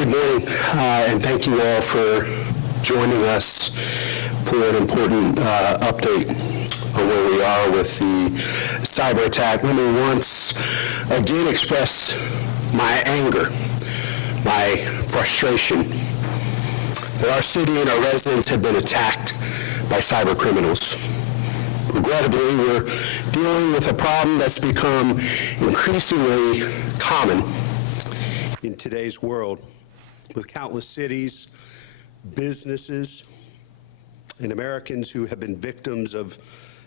Good morning, and thank you all for joining us for an important update on where we are with the cyber attack. Let me once again express my anger, my frustration that our city and our residents have been attacked by cyber criminals. Regrettably, we're dealing with a problem that's become increasingly common in today's world, with countless cities, businesses, and Americans who have been victims of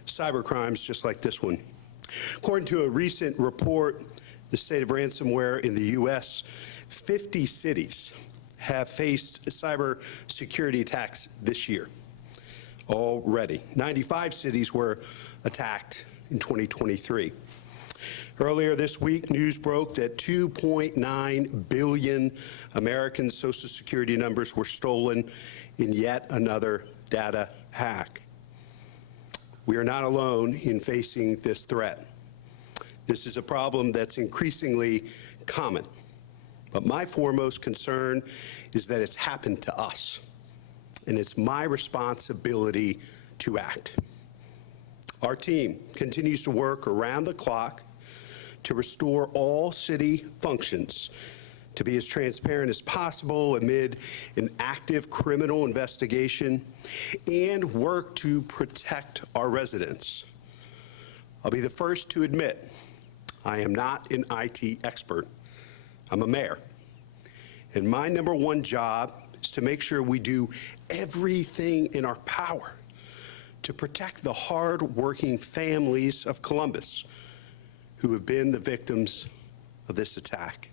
cyber crimes just like this one. According to a recent report, the state of ransomware in the U.S., 50 cities have faced cybersecurity attacks this year already. 95 cities were attacked in 2023. Earlier this week, news broke that 2.9 billion Americans' Social Security numbers were stolen in yet another data hack. We are not alone in facing this threat. This is a problem that's increasingly common, but my foremost concern is that it's happened to us, and it's my responsibility to act. Our team continues to work around the clock to restore all city functions, to be as transparent as possible amid an active criminal investigation, and work to protect our residents. I'll be the first to admit I am not an IT expert. I'm a mayor, and my number one job is to make sure we do everything in our power to protect the hard-working families of Columbus who have been the victims of this attack.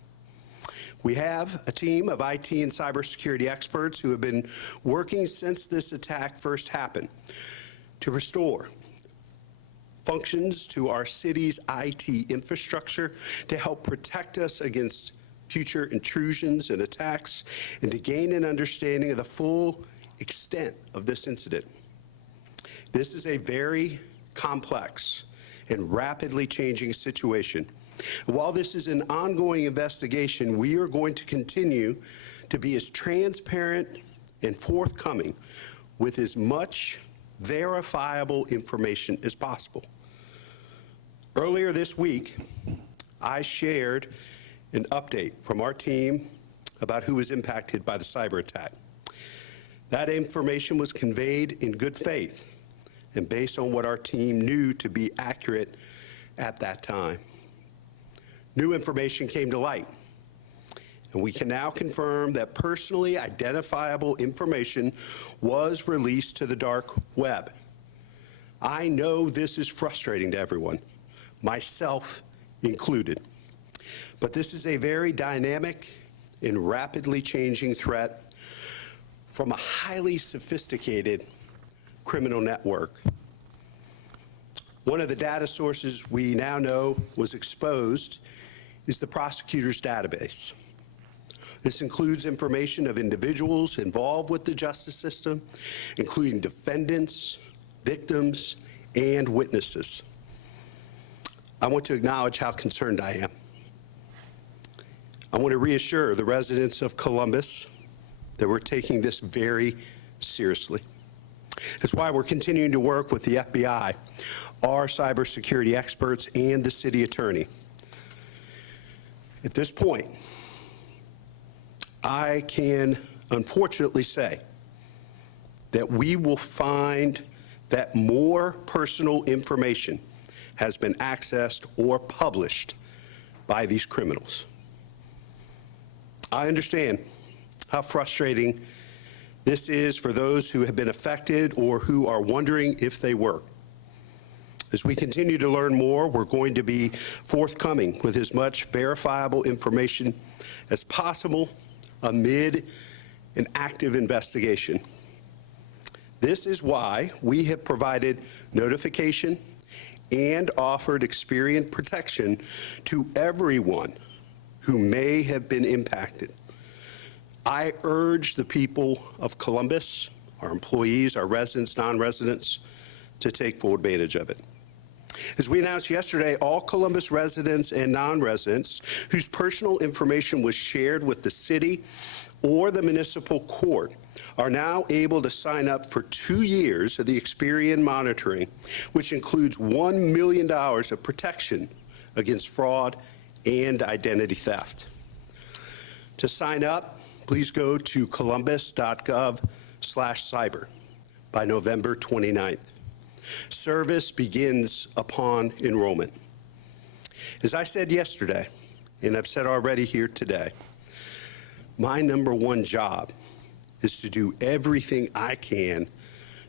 We have a team of IT and cybersecurity experts who have been working since this attack first happened to restore functions to our city's IT infrastructure, to help protect us against future intrusions and attacks, and to gain an understanding of the full extent of this incident. This is a very complex and rapidly changing situation. While this is an ongoing investigation, we are going to continue to be as transparent and forthcoming with as much verifiable information as possible. Earlier this week, I shared an update from our team about who was impacted by the cyber attack. That information was conveyed in good faith and based on what our team knew to be accurate at that time. New information came to light, and we can now confirm that personally identifiable information was released to the dark web. I know this is frustrating to everyone, myself included, but this is a very dynamic and rapidly changing threat from a highly sophisticated criminal network. One of the data sources we now know was exposed is the prosecutor's database. This includes information of individuals involved with the justice system, including defendants, victims, and witnesses. I want to acknowledge how concerned I am. I want to reassure the residents of Columbus that we're taking this very seriously. That's why we're continuing to work with the FBI, our cybersecurity experts, and the city attorney. At this point, I can unfortunately say that we will find that more personal information has been accessed or published by these criminals. I understand how frustrating this is for those who have been affected or who are wondering if they were. As we continue to learn more, we're going to be forthcoming with as much verifiable information as possible amid an active investigation. This is why we have provided notification and offered Experian protection to everyone who may have been impacted. I urge the people of Columbus, our employees, our residents, non-residents, to take full advantage of it. As we announced yesterday, all Columbus residents and non-residents whose personal information was shared with the city or the municipal court are now able to sign up for 2 years of the Experian monitoring, which includes $1 million of protection against fraud and identity theft. To sign up, please go to columbus.gov/cyber by November 29th. Service begins upon enrollment. As I said yesterday, and I've said already here today, my number one job is to do everything I can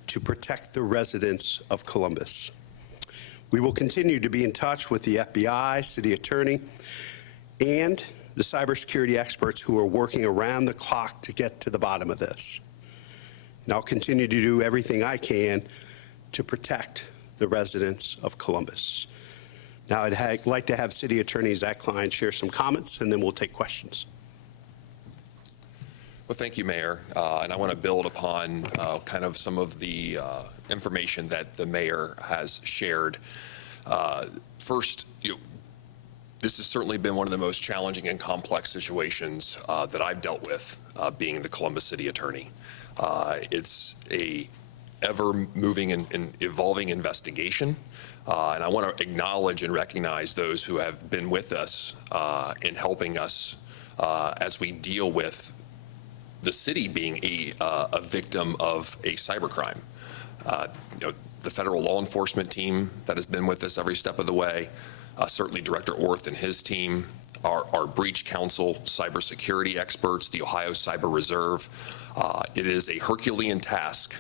to protect the residents of Columbus. We will continue to be in touch with the FBI, city attorney, and the cybersecurity experts who are working around the clock to get to the bottom of this. And I'll continue to do everything I can to protect the residents of Columbus. Now, I'd like to have City Attorney Zach Klein share some comments, and then we'll take questions. Well, thank you, Mayor. And I want to build upon kind of some of the information that the mayor has shared. First, this has certainly been one of the most challenging and complex situations that I've dealt with being the Columbus City Attorney. It's a ever-moving and evolving investigation, and I want to acknowledge and recognize those who have been with us in helping us as we deal with the city being a victim of a cybercrime. The federal law enforcement team that has been with us every step of the way, certainly Director Orth and his team, our breach counsel, cybersecurity experts, the Ohio Cyber Reserve. It is a Herculean task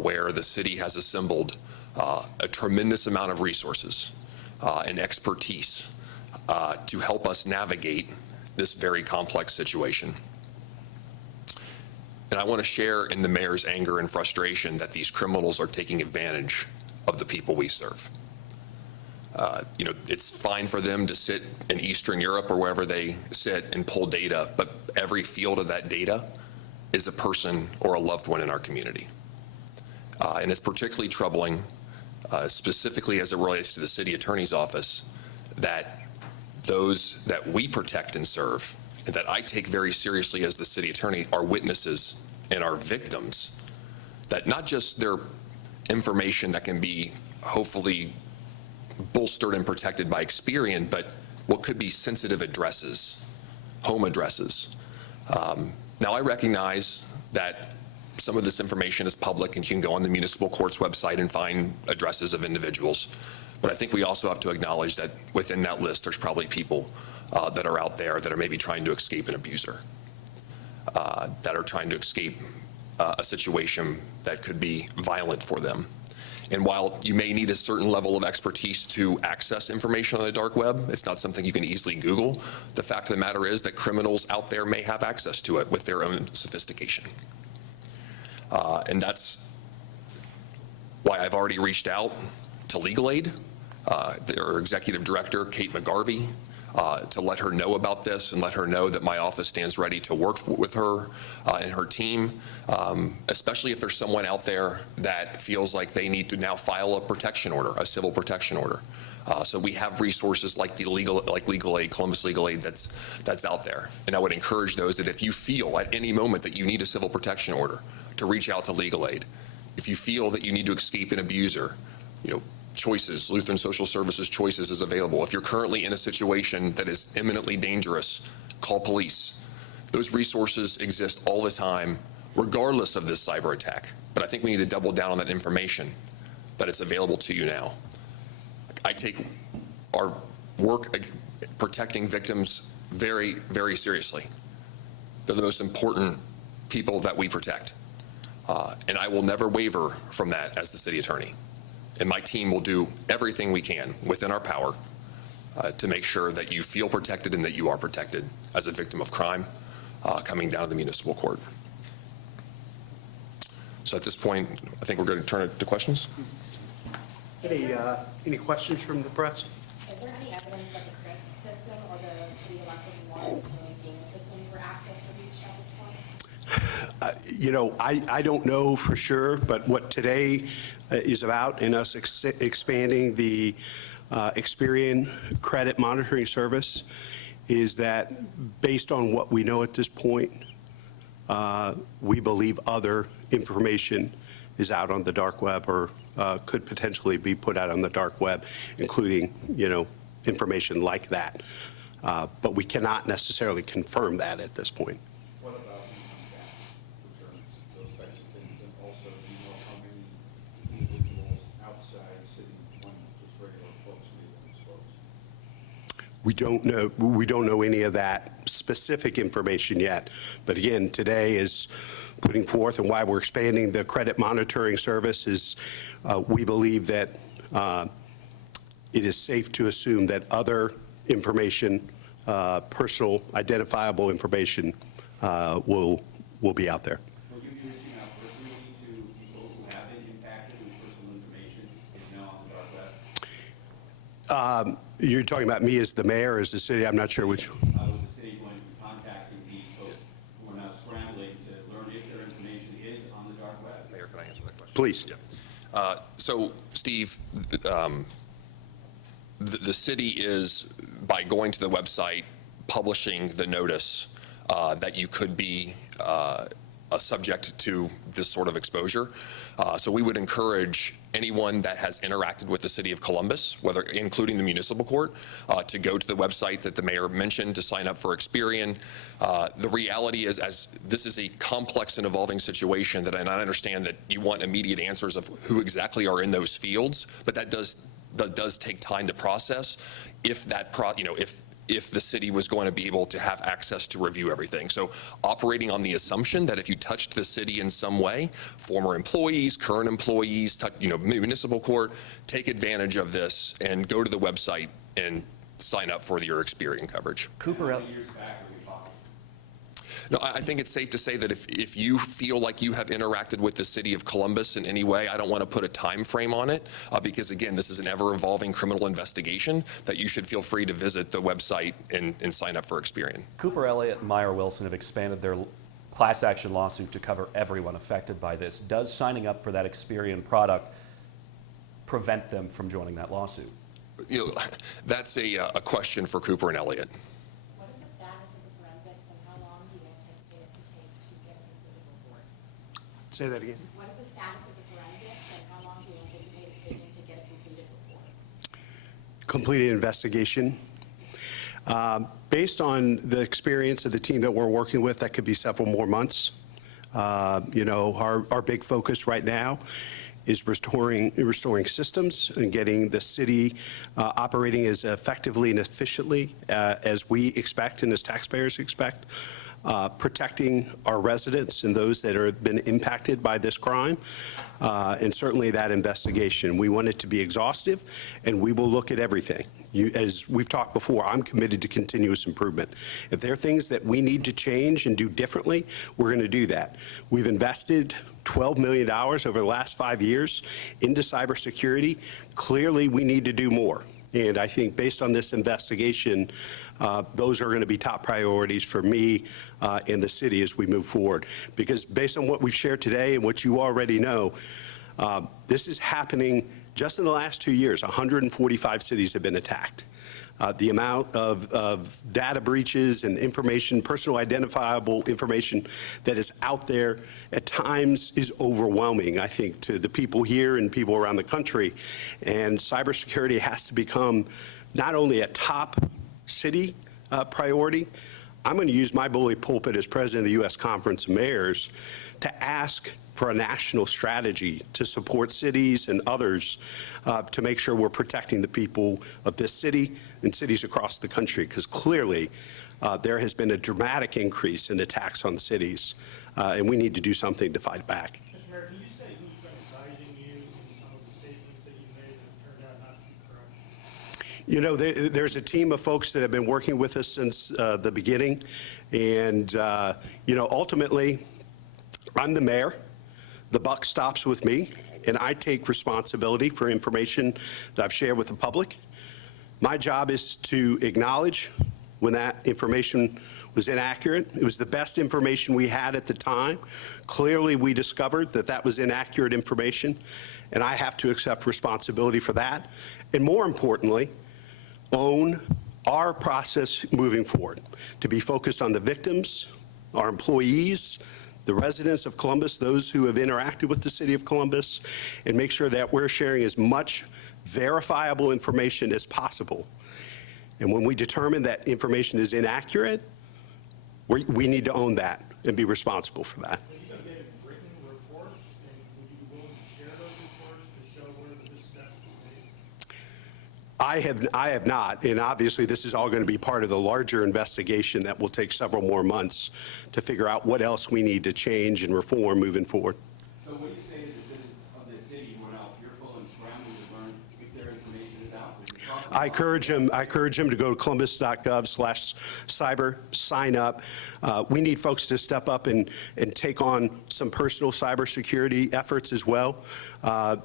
where the city has assembled a tremendous amount of resources and expertise to help us navigate this very complex situation. And I want to share in the mayor's anger and frustration that these criminals are taking advantage of the people we serve. It's fine for them to sit in Eastern Europe or wherever they sit and pull data, but every field of that data is a person or a loved one in our community. And it's particularly troubling, specifically as it relates to the city attorney's office, that those that we protect and serve, and that I take very seriously as the city attorney, are witnesses and are victims, that not just their information that can be hopefully bolstered and protected by Experian, but what could be sensitive addresses, home addresses. Now, I recognize that some of this information is public and you can go on the municipal court's website and find addresses of individuals. But I think we also have to acknowledge that within that list, there's probably people that are out there that are maybe trying to escape an abuser, that are trying to escape a situation that could be violent for them. And while you may need a certain level of expertise to access information on the dark web, it's not something you can easily Google. The fact of the matter is that criminals out there may have access to it with their own sophistication. And that's why I've already reached out to Legal Aid, their executive director, Kate McGarvey, to let her know about this and let her know that my office stands ready to work with her and her team, especially if there's someone out there that feels like they need to now file a protection order, a civil protection order. So we have resources like Legal Aid, Columbus Legal Aid, that's out there. And I would encourage those that if you feel at any moment that you need a civil protection order, to reach out to Legal Aid. If you feel that you need to escape an abuser, Choices, Lutheran Social Services Choices is available. If you're currently in a situation that is imminently dangerous, call police. Those resources exist all the time, regardless of this cyber attack. But I think we need to double down on that information, that it's available to you now. I take our work protecting victims very, very seriously. They're the most important people that we protect. And I will never waver from that as the city attorney. And my team will do everything we can within our power to make sure that you feel protected and that you are protected as a victim of crime coming down to the municipal court. So at this point, I think we're going to turn it to questions. Any questions from the press? Is there any evidence that the CRISP system or the city electric and water utility payment systems were accessed or reached at this point? I don't know for sure, but what today is about in us expanding the Experian credit monitoring service is that based on what we know at this point, we believe other information is out on the dark web or could potentially be put out on the dark web, including, information like that. But we cannot necessarily confirm that at this point. What about returns, those types of things? And also, do you know how many individuals outside city employment, just regular folks, may have been exposed? We don't know any of that specific information yet. But again, today is putting forth, and why we're expanding the credit monitoring service is we believe that it is safe to assume that other information, personal identifiable information will be out there. Will you be reaching out personally to people who have been impacted whose personal information is now on the dark web? You're talking about me as the mayor, as the city? I'm not sure which. Was the city going to be contacting these folks who are now scrambling to learn if their information is on the dark web? Mayor, can I answer that question? Please. Yeah. So, Steve, the city is, by going to the website, publishing the notice that you could be subject to this sort of exposure. So we would encourage anyone that has interacted with the city of Columbus, whether including the municipal court, to go to the website that the mayor mentioned to sign up for Experian. The reality is, as this is a complex and evolving situation, and I understand that you want immediate answers of who exactly are in those fields, but that does take time to process. If that if the city was going to be able to have access to review everything. So operating on the assumption that if you touched the city in some way, former employees, current employees, municipal court, take advantage of this and go to the website and sign up for your Experian coverage. How many years back are we talking? No, I think it's safe to say that if you feel like you have interacted with the city of Columbus in any way, I don't want to put a time frame on it because, again, this is an ever-evolving criminal investigation, that you should feel free to visit the website and sign up for Experian. Cooper Elliott and Meyer Wilson have expanded their class action lawsuit to cover everyone affected by this. Does signing up for that Experian product prevent them from joining that lawsuit? That's a question for Cooper and Elliott. What is the status of the forensics and how long do you anticipate it to take to get a completed report? Say that again. What is the status of the forensics and how long do you anticipate it taking to get a completed report? Completed investigation. Based on the experience of the team that we're working with, that could be several more months. Our big focus right now is restoring systems and getting the city operating as effectively and efficiently as we expect and as taxpayers expect, protecting our residents and those that have been impacted by this crime, and certainly that investigation. We want it to be exhaustive, and we will look at everything. As we've talked before, I'm committed to continuous improvement. If there are things that we need to change and do differently, we're going to do that. We've invested $12 million over the last 5 years into cybersecurity. Clearly, we need to do more. And I think based on this investigation, those are going to be top priorities for me and the city as we move forward. Because based on what we've shared today and what you already know, this is happening just in the last 2 years. 145 cities have been attacked. The amount of data breaches and information, personal identifiable information that is out there at times is overwhelming, I think, to the people here and people around the country. And cybersecurity has to become not only a top city priority. I'm going to use my bully pulpit as president of the U.S. Conference of Mayors to ask for a national strategy to support cities and others to make sure we're protecting the people of this city and cities across the country, because clearly there has been a dramatic increase in attacks on cities, and we need to do something to fight back. Mr. Mayor, can you say who's been advising you in some of the statements that you made that turned out not to be correct? There's a team of folks that have been working with us since the beginning, and ultimately, I'm the mayor. The buck stops with me, and I take responsibility for information that I've shared with the public. My job is to acknowledge when that information was inaccurate. It was the best information we had at the time. Clearly, we discovered that that was inaccurate information, and I have to accept responsibility for that. And more importantly, own our process moving forward, to be focused on the victims, our employees, the residents of Columbus, those who have interacted with the city of Columbus, and make sure that we're sharing as much verifiable information as possible. And when we determine that information is inaccurate, we need to own that and be responsible for that. Have you been getting written reports, and would you be willing to share those reports to show where the missteps were made? I have not, and obviously this is all going to be part of the larger investigation that will take several more months to figure out what else we need to change and reform moving forward. So what do you say to the citizens of this city who are now fearful and scrambling to learn if their information is out? I encourage them to go to columbus.gov/cyber, sign up. We need folks to step up and take on some personal cybersecurity efforts as well.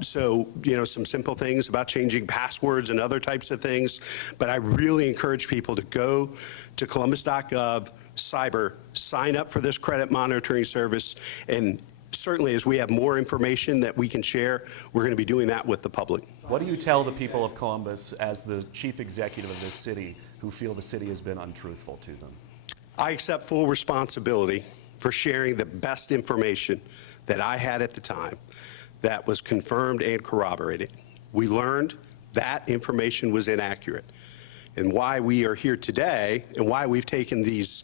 So, some simple things about changing passwords and other types of things. But I really encourage people to go to columbus.gov/cyber, sign up for this credit monitoring service, and certainly as we have more information that we can share, we're going to be doing that with the public. What do you tell the people of Columbus as the chief executive of this city who feel the city has been untruthful to them? I accept full responsibility for sharing the best information that I had at the time that was confirmed and corroborated. We learned that information was inaccurate. And why we are here today and why we've taken these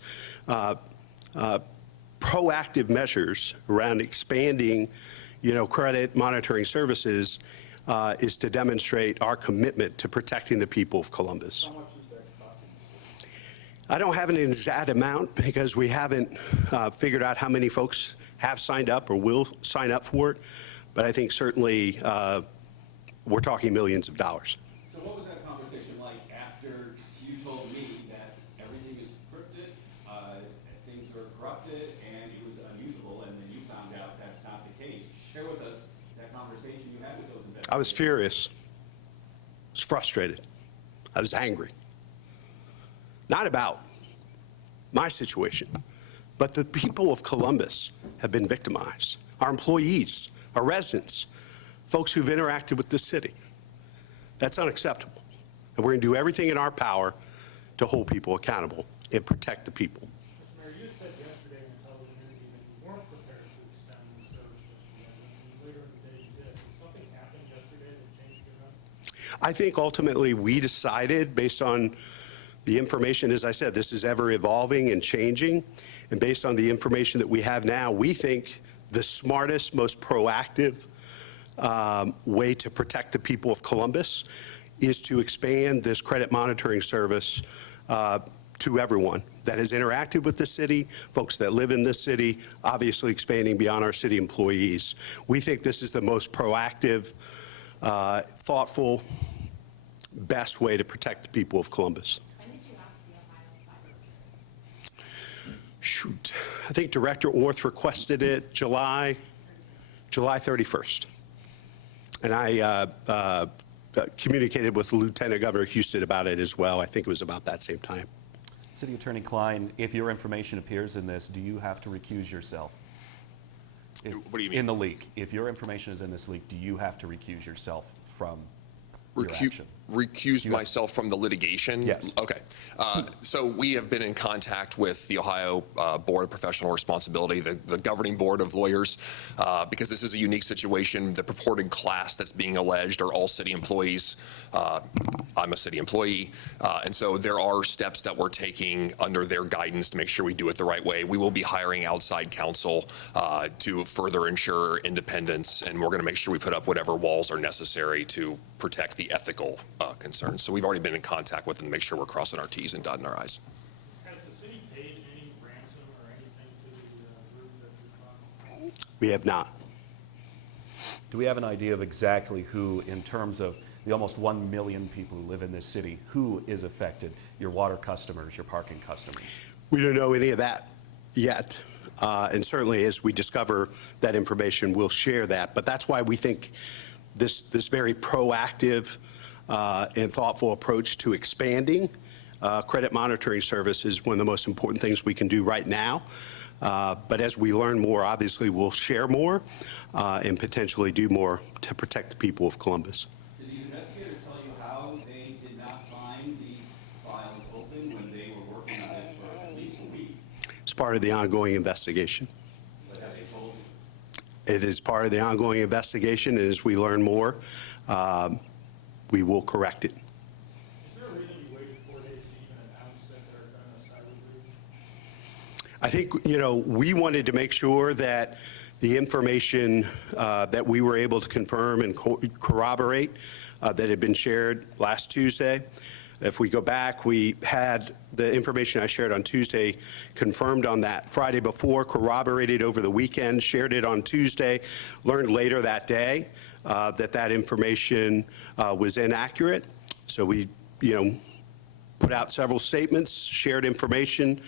proactive measures around expanding, credit monitoring services is to demonstrate our commitment to protecting the people of Columbus. How much is that costing the city? I don't have an exact amount because we haven't figured out how many folks have signed up or will sign up for it, but I think certainly we're talking millions of dollars. So what was that conversation like after you told me that everything is encrypted, things are corrupted, and it was unusable, and then you found out that's not the case? Share with us that conversation you had with those investigators. I was furious. I was frustrated. I was angry. Not about my situation, but the people of Columbus have been victimized. Our employees, our residents, folks who've interacted with the city. That's unacceptable. And we're going to do everything in our power to hold people accountable and protect the people. Mr. Mayor, you had said yesterday in the television interview that you weren't prepared to extend the service just yet, and later in the day you did. Did something happen yesterday that changed your mind? I think ultimately we decided, based on the information, as I said, this is ever evolving and changing, and based on the information that we have now, we think the smartest, most proactive way to protect the people of Columbus is to expand this credit monitoring service to everyone that has interacted with the city, folks that live in this city, obviously expanding beyond our city employees. We think this is the most proactive, thoughtful, best way to protect the people of Columbus. When did you ask for the Ohio cyber? Shoot, I think Director Orth requested it July 31st. And I communicated with Lieutenant Governor Houston about it as well. I think it was about that same time. City Attorney Klein, if your information appears in this, do you have to recuse yourself? What do you mean? In the leak. If your information is in this leak, do you have to recuse yourself from your action? Recuse myself from the litigation? Yes. Okay. So we have been in contact with the Ohio Board of Professional Responsibility, the governing board of lawyers, because this is a unique situation. The purported class that's being alleged are all city employees. I'm a city employee. And so there are steps that we're taking under their guidance to make sure we do it the right way. We will be hiring outside counsel to further ensure independence, and we're going to make sure we put up whatever walls are necessary to protect the ethical concerns. So we've already been in contact with them to make sure we're crossing our T's and dotting our I's. Has the city paid any ransom or anything to the group that's responsible? We have not. Do we have an idea of exactly who, in terms of the almost 1 million people who live in this city, who is affected? Your water customers, your parking customers? We don't know any of that yet. And certainly as we discover that information, we'll share that. But that's why we think this very proactive and thoughtful approach to expanding credit monitoring service is one of the most important things we can do right now. But as we learn more, obviously, we'll share more and potentially do more to protect the people of Columbus. Did the investigators tell you how they did not find these files open when they were working on this for at least a week? It's part of the ongoing investigation. What have they told you? It is part of the ongoing investigation, and as we learn more, we will correct it. Is there a reason you waited 4 days to even announce that there had been a cyber breach? I think, we wanted to make sure that the information that we were able to confirm and corroborate that had been shared last Tuesday. If we go back, we had the information I shared on Tuesday confirmed on that Friday before, corroborated over the weekend, shared it on Tuesday, learned later that day that information was inaccurate. So we, put out several statements, shared information,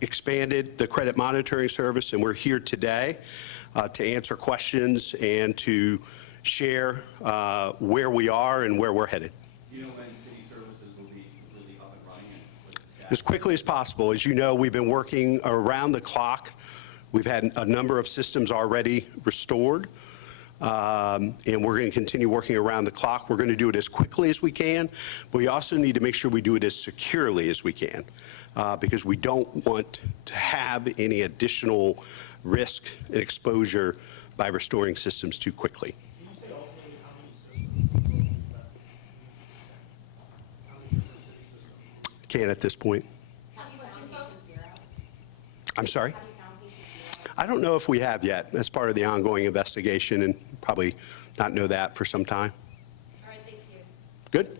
expanded the credit monitoring service, and we're here today to answer questions and to share where we are and where we're headed. Do you know when city services will be completely up and running and what's the status? As quickly as possible. As you know, we've been working around the clock. We've had a number of systems already restored, and we're going to continue working around the clock. We're going to do it as quickly as we can, but we also need to make sure we do it as securely as we can, because we don't want to have any additional risk and exposure by restoring systems too quickly. Can you say ultimately how many systems you told me that? How many different city systems? Can't at this point. Have you found patient zero? I'm sorry? Have you found patient zero? I don't know if we have yet. That's part of the ongoing investigation, and probably not know that for some time. All right, thank you. Good?